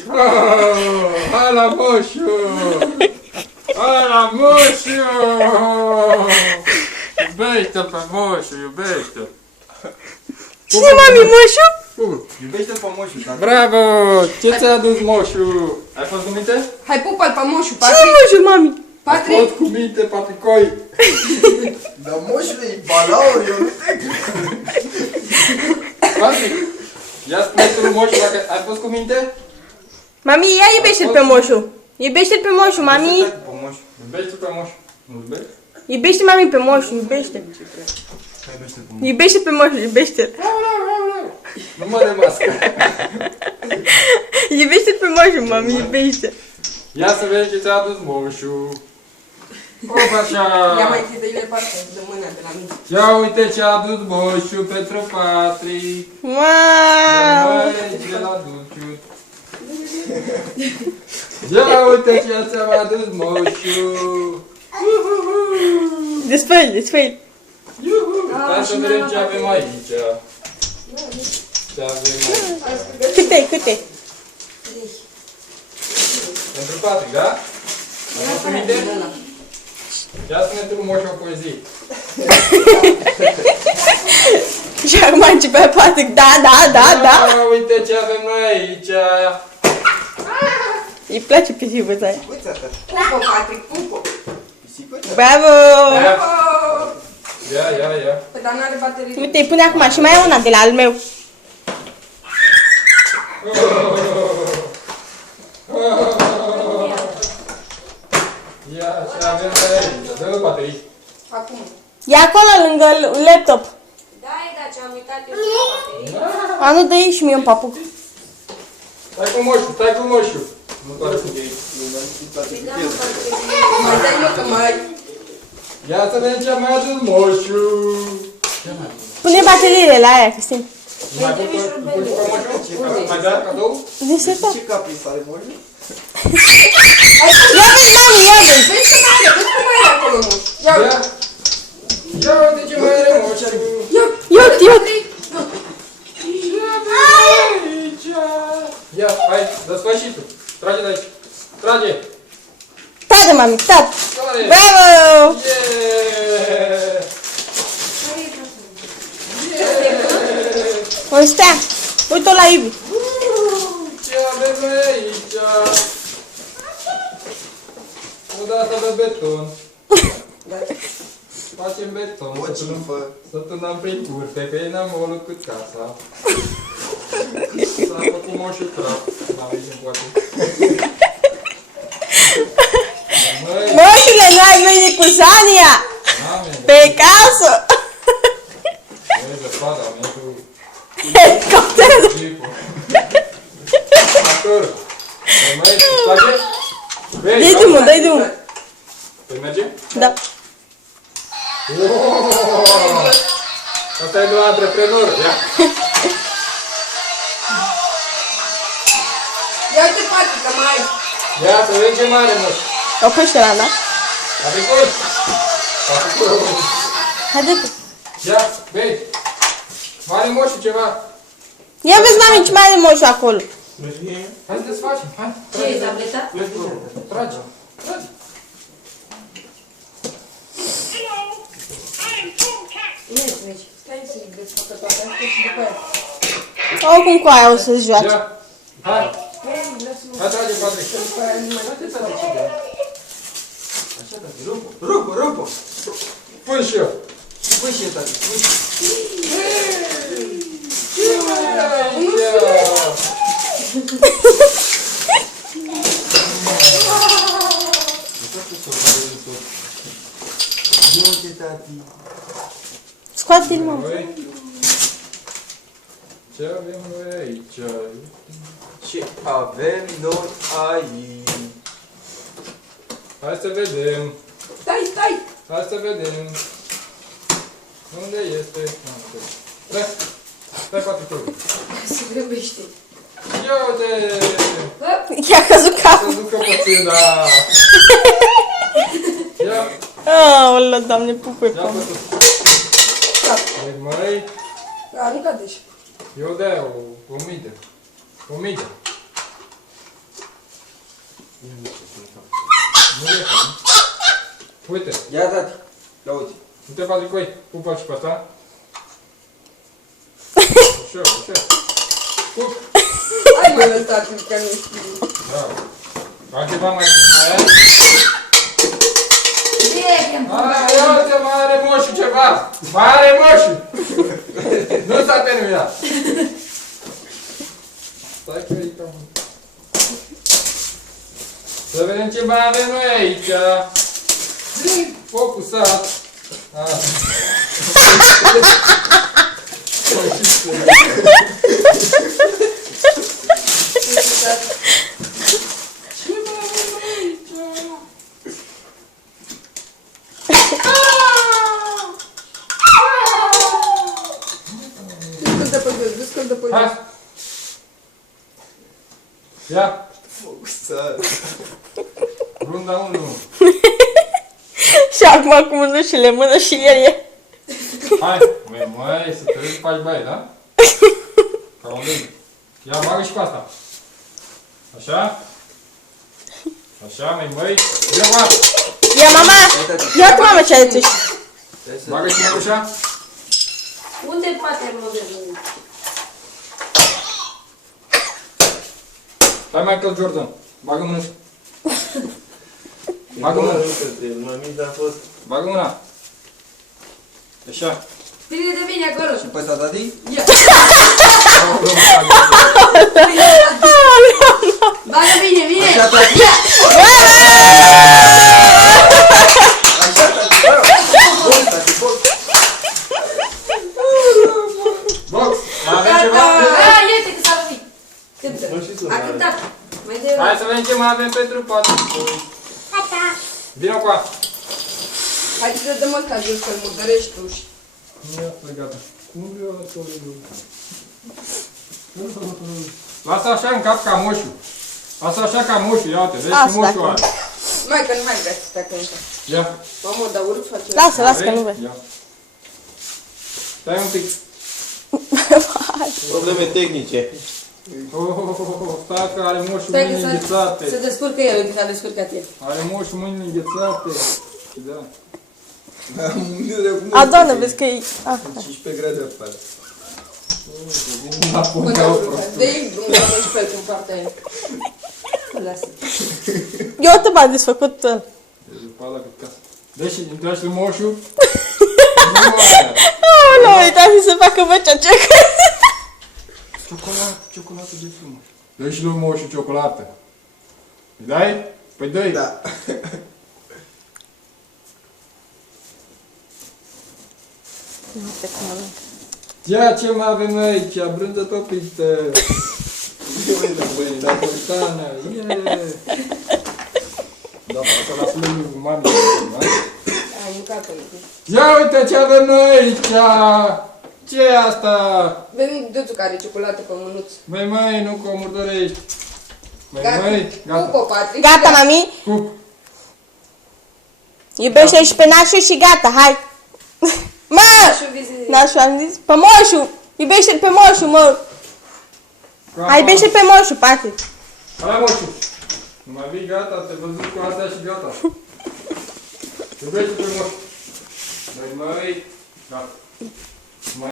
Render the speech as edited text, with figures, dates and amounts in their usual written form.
Hai la moșu! Hai la moșu! Iubește-l pe moșu, iubește-l! Cine mami, moșu? Iubește-l pe moșu, tata. Bravo! Ce ți-a adus moșu? Ai fost cu minte? Hai, pupă-l pe moșu, Cine Patrick! moșu, mami? Ai Patrick! fost cu minte, patricoi! Dar moșule, e balaur, eu nu te... Patrick! Ia spune tu lui moșu dacă ai fost cu minte? Mami, ia iubește-l pe moșu. Iubește-l pe moșu, mami. Pe moșu. Iubește pe moșu. Nu iubești? Iubește mami pe moșu, iubește-l. Hai, iubește-l pe moșu. Iubește pe moșu, iubește-l. Nu mă remască! Iubește-l pe moșu, mami, iubește. Ia să vezi ce ți-a adus moșu! Opa așa! Ia mai întâi dă-i parte de mâna de la mine. Ia uite ce a adus moșu pentru Patrick! Wow! De la Duciu! Ia uite ce ți-am adus moșu! Desfăi-l, desfăi-l. Hai să vedem ce avem aici! Ce avem aici? Câte? Pentru Patrick, da? Ai fost cu minte? Ia spune tu lui moșu o poezie! Și acum începe Patrick, da. Ia uite ce avem noi aici! Îi place pisicuța aia. Uite, tata. Pupă, Patrick, pupă! Pisicuța. Bravo! Ia! Păi, dar n-are baterie. Uite, îi pune acum și mai e una de la al meu. Ia ce avem noi aici! Dă-l baterii! Acum. E acolo lângă laptop. Da, ce am uitat eu să iau baterie. A, nu dă și mie un papuc. Stai cu moșu! Nu pare cu ei. Mai dai mă că mai... Ia să vedem ce a mai adus moșu! Pune bateriile la aia, Cristin. Mai pun pe moșu? Mai dea cadou? De ce Ce caprice are moșu? Ia vezi, mami, ia vezi. Vezi că mai are, vezi că mai are acolo moșu. Ia uite. Ia uite ce mai are moșu! Iute. Aici! Ia, hai, dă sfârșitul! Trage de aici! Trage! Tade, mami, tade. Care? Bravo! Yeah! O stea. Uite-o la Ibi. Ce avem noi aici? O dată de beton. Facem beton. O cinfă. Să turnăm prin curte, că ei n-am olucut casa. S-a făcut moșul trap. N-am nici în poate. Măi, Moșule, nu ai venit cu Sania? n-am Pe casă. Măi, zăpada, am venit cu Helicopterul. jeepul. Acolo. Măi, îți place? Vei, Dă-i drumul, dă-i drumul. Păi mergem? Da. Wow! Asta e de la antreprenor, ia! Ia uite, Patrick, că mai ai. Ia să vedem ce mare, mă! Oprește la, da? A trecut! A trecut! Haide-te. Ia, vezi! Mare moșu ceva! Ia vezi, mami, ce mai are moșul acolo. Hai să desfacem, hai! Ce e, tableta? Trage! Trage! Stai să-i desfacă toate astea și după aia. Oricum cu aia o să-ți joace. Ia! Hai! Hai, trage, Patrick! Așa, tata. Rupu. Pun și eu! Pui și eu, tata. Pui și Ce mai e aici? Uite, tati. Scoate-l, mă. Noi? Ce avem noi aici? Ce avem noi aici? Hai să vedem! Stai! Hai să vedem! Unde este? Stai! Stai, Patrick! Se grăbește. Ia uite! I-a căzut Să capul. ducă pățâna! Ia! Aoleu, Doamne, pupe pe Ia pățâna! Ei, măi! Da, nu cadești. Eu de-aia o midă. O midă. Nu e ca. Uite, Ia tati. La uite. uite Patricoi, pupă și pe asta. Ușor, ușor. Pup. Hai mă lăsați că nu știu. Bravo. Altceva mai aia? Hai, ia uite, mai are moșul ceva! Mai are moșul! Nu s-a terminat! Stai că e cam... Să vedem ce mai avem noi aici! Focusat! Ce mai avem noi aici? Descăltă pe jos, descăltă pe jos. Hai! Ia! Focusat. Runda 1! Și acum cu mânușile în mână și el e. Hai! Măi, să te duci faci baie, da? Ca un lei. Ia, bagă și pe asta. Așa? Așa, măi. Ia, mă! Ia mama! Ia tu mama ce ai zis. Bagă și mărușa. Unde poate modelul? Hai, Michael Jordan. Bagă mâna. Bagă mâna. Mămița a fost. Bagă mâna. Așa. Prinde de bine acolo. Și pe ăsta tati? Ia. Bagă bine, bine. Așa tati. Ia. Așa tati. Bun tati, bun. Box. Mai avem Gata. ceva? Iete că s-a lovit. Cântă. A cântat. Mai de Hai să vedem ce mai avem pentru patru. Vino cu a. Hai să dăm ăsta jos să-l murdărești tu și... Ia, gata. Nu vreau să o lasă așa în cap ca moșul. Lasă așa ca moșul, ia uite, vezi Lasă, și moșul dacă- are. Mai că nu mai vrea să stea cu încă. Ia. Mamă, dar urât face. Lasă, lasă că nu vrei. Ia. Stai un pic. Probleme tehnice. Stai că are moșul Stai că mâini se înghețate. descurcă el, uite s-a descurcat el. Are moșul mâini înghețate. Da. A, doamne, vezi că e... Ah, 15 grade afară. La Bă, punct dar au urât. prost. De-i drumul la 12 în partea aia. Lasă. eu te m-am desfăcut ăla. După ala cât casă. Deci, intrași în moșul. Nu mai. Aoleu, uita să facă băcea ce Ciocolată, ciocolată de frumos. Dă-și lui moșul ciocolată. Îi dai? Păi dă-i. Da. Uite cum avem. Ia ce mai avem aici? Brânză topită. Napolitană. Da, asta la felul mami. Ai mâncat-o. Ia uite ce avem noi aici. Ce e asta? Veni duțul care are ciocolată pe mânuț. Măi, nu comurdărești. Măi, Pupă, gata. Patrick. Gata, mami? Pup. Iubește și pe nașul și gata, hai! Mă! Nașul am zis? Pe moșu! Iubește-l pe moșu, mă! Hai, iubește-l pe moșu, Patrick! Hai, moșu. Nu mai vii, gata, te văzut cu astea și gata. Iubește pe moșu. Măi, gata.